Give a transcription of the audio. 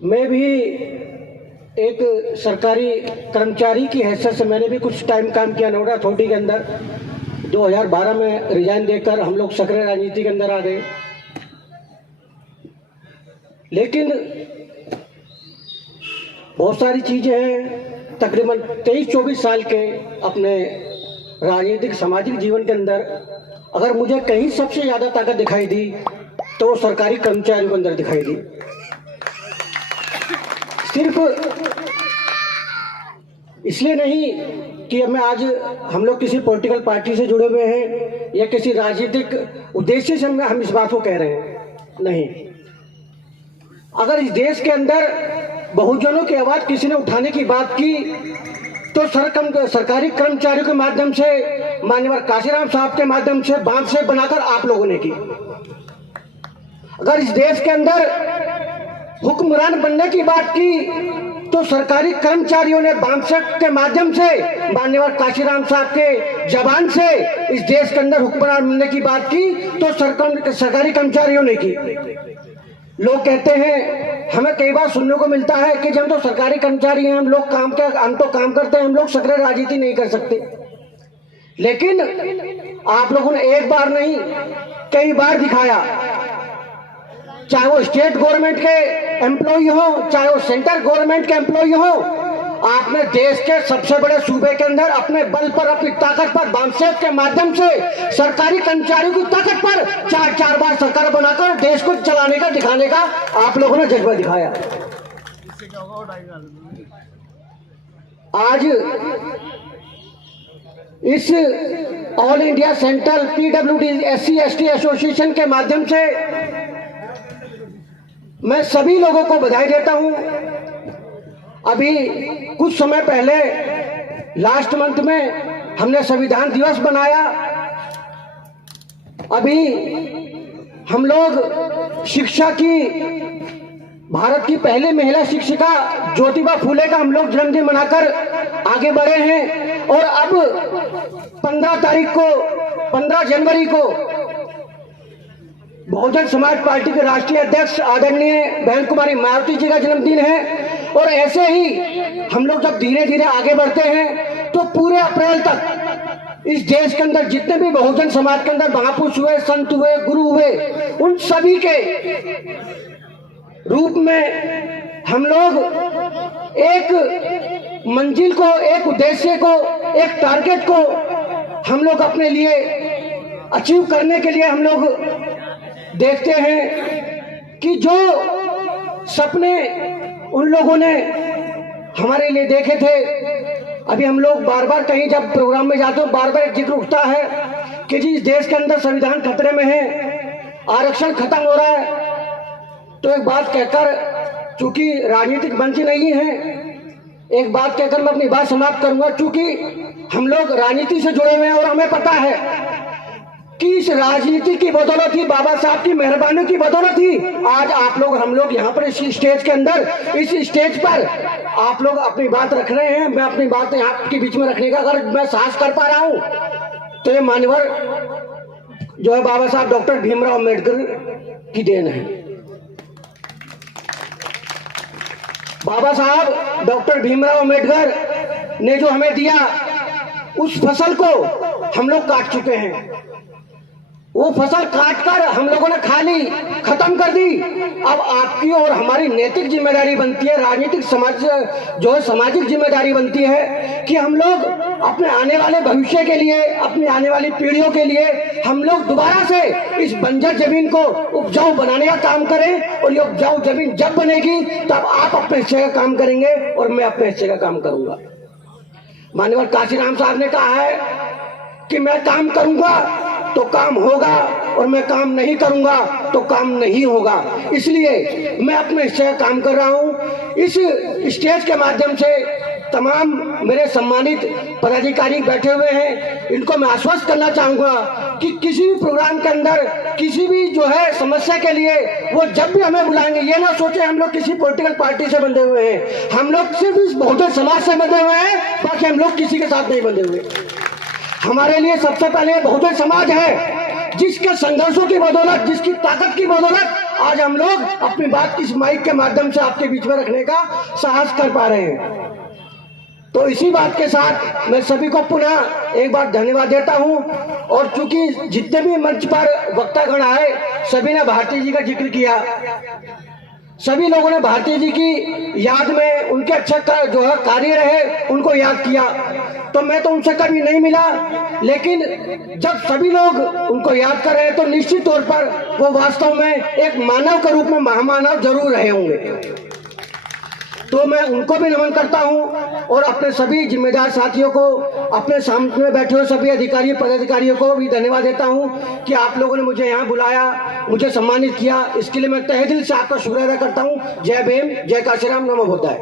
मैं भी एक सरकारी कर्मचारी की हैसियत से मैंने भी कुछ टाइम काम किया नोएडा अथॉरिटी के अंदर। 2012 में रिजाइन देकर हम लोग सक्रिय राजनीति के अंदर आ गए। लेकिन बहुत सारी चीज़ें हैं, तकरीबन 23-24 साल के अपने राजनीतिक सामाजिक जीवन के अंदर अगर मुझे कहीं सबसे ज़्यादा ताकत दिखाई दी तो सरकारी कर्मचारियों के अंदर दिखाई दी। सिर्फ इसलिए नहीं कि मैं आज हम लोग किसी पॉलिटिकल पार्टी से जुड़े हुए हैं या किसी राजनीतिक उद्देश्य से हम इस बात को कह रहे हैं, नहीं। अगर इस देश के अंदर बहुजनों की आवाज़ किसी ने उठाने की बात की तो सरकारी कर्मचारियों के माध्यम से, माननीय काशीराम साहब के माध्यम से, बांध से बनाकर आप लोगों ने की। अगर इस देश के अंदर हुक्मरान बनने की बात की तो सरकारी कर्मचारियों ने बांध के माध्यम से, माननीय काशीराम साहब के जबान से इस देश के अंदर हुक्मरान बनने की बात की तो सरकारी कर्मचारियों ने की। लोग कहते हैं, हमें कई बार सुनने को मिलता है कि जब हम तो सरकारी कर्मचारी हैं, हम तो काम करते हैं, हम लोग सक्रिय राजनीति नहीं कर सकते। लेकिन आप लोगों ने एक बार नहीं कई बार दिखाया, चाहे वो स्टेट गवर्नमेंट के एम्प्लॉय हो, चाहे वो सेंट्रल गवर्नमेंट के एम्प्लॉय हो, आपने देश के सबसे बड़े सूबे के अंदर अपने बल पर, अपनी ताकत पर, बामसेब के माध्यम से सरकारी कर्मचारियों की ताकत पर 4-4 बार सरकार बनाकर देश को चलाने का, दिखाने का आप लोगों ने जज्बा दिखाया। आज इस all India central PWD SC/ST association के माध्यम से मैं सभी लोगों को बधाई देता हूं। अभी कुछ समय पहले लास्ट मंथ में हमने संविधान दिवस मनाया। अभी हम लोग शिक्षा की, भारत की पहली महिला शिक्षिका ज्योतिबा फुले का हम लोग जन्मदिन मनाकर आगे बढ़े हैं। और अब 15 जनवरी को बहुजन समाज पार्टी के राष्ट्रीय अध्यक्ष आदरणीय बहन कुमारी मायावती जी का जन्मदिन है। और ऐसे ही हम लोग जब धीरे धीरे आगे बढ़ते हैं तो पूरे अप्रैल तक इस देश के अंदर जितने भी बहुजन समाज के अंदर महापुरुष हुए, संत हुए, गुरु हुए, उन सभी के रूप में हम लोग एक मंजिल को, एक उद्देश्य को, एक टारगेट को हम लोग अपने लिए अचीव करने के लिए हम लोग देखते हैं कि जो सपने उन लोगों ने हमारे लिए देखे थे। अभी हम लोग बार बार कहीं जब प्रोग्राम में जाते हो बार बार एक जिक्र उठता है कि जी इस देश के अंदर संविधान खतरे में है, आरक्षण खत्म हो रहा है। तो एक बात कहकर, चूंकि राजनीतिक मंच नहीं है, एक बात कहकर मैं अपनी बात समाप्त करूंगा। चूंकि हम लोग राजनीति से जुड़े हुए हैं और हमें पता है कि इस राजनीति की बदौलत ही, बाबा साहब की मेहरबानी की बदौलत ही आज आप लोग, हम लोग यहाँ पर इस स्टेज के अंदर, इस स्टेज पर आप लोग अपनी बात रख रहे हैं। मैं अपनी बात यहाँ के बीच में रखने का अगर मैं साहस कर पा रहा हूँ तो ये मान्यवर जो है बाबा साहब डॉक्टर भीमराव अम्बेडकर की देन है। बाबा साहब डॉक्टर भीमराव अम्बेडकर ने जो हमें दिया, उस फसल को हम लोग काट चुके हैं। वो फसल काटकर हम लोगों ने खा ली, खत्म कर दी। अब आपकी और हमारी नैतिक जिम्मेदारी बनती है, राजनीतिक समाज जो है सामाजिक जिम्मेदारी बनती है कि हम लोग अपने आने वाले भविष्य के लिए, अपनी आने वाली पीढ़ियों के लिए हम लोग दोबारा से इस बंजर जमीन को उपजाऊ बनाने का काम करें। और ये उपजाऊ जमीन जब बनेगी तब आप अपने हिस्से का काम करेंगे और मैं अपने हिस्से का काम करूंगा। माननीय काशीराम साहब ने कहा है कि मैं काम करूंगा तो काम होगा और मैं काम नहीं करूंगा तो काम नहीं होगा। इसलिए मैं अपने हिस्से का काम कर रहा हूं। इस स्टेज के माध्यम से तमाम मेरे सम्मानित पदाधिकारी बैठे हुए हैं, इनको मैं आश्वस्त करना चाहूंगा कि किसी भी प्रोग्राम के अंदर, किसी भी जो है समस्या के लिए वो जब भी हमें बुलाएंगे, ये ना सोचे हम लोग किसी पॉलिटिकल पार्टी से बंधे हुए हैं। हम लोग सिर्फ इस बहुजन समाज से बंधे हुए हैं, बाकी हम लोग किसी के साथ नहीं बंधे हुए। हमारे लिए सबसे पहले बहुजन समाज है, जिसके संघर्षों की बदौलत, जिसकी ताकत की बदौलत आज हम लोग अपनी बात इस माइक के माध्यम से आपके बीच में रखने का साहस कर पा रहे हैं। तो इसी बात के साथ मैं सभी को पुनः एक बार धन्यवाद देता हूं। और चूंकि जितने भी मंच पर वक्तागण आए सभी ने भारती जी का जिक्र किया, सभी लोगों ने भारती जी की याद में उनके अच्छा जो है कार्य रहे उनको याद किया। तो मैं तो उनसे कभी नहीं मिला, लेकिन जब सभी लोग उनको याद कर रहे हैं तो निश्चित तौर पर वो वास्तव में एक मानव के रूप में महामानव जरूर रहे होंगे। तो मैं उनको भी नमन करता हूं और अपने सभी जिम्मेदार साथियों को, अपने सामने में बैठे हुए सभी अधिकारी पदाधिकारियों को भी धन्यवाद देता हूं कि आप लोगों ने मुझे यहाँ बुलाया, मुझे सम्मानित किया। इसके लिए मैं तहे दिल से आपका शुक्रिया अदा करता हूं। जय भीम, जय काशीराम, नमो बुद्धाय।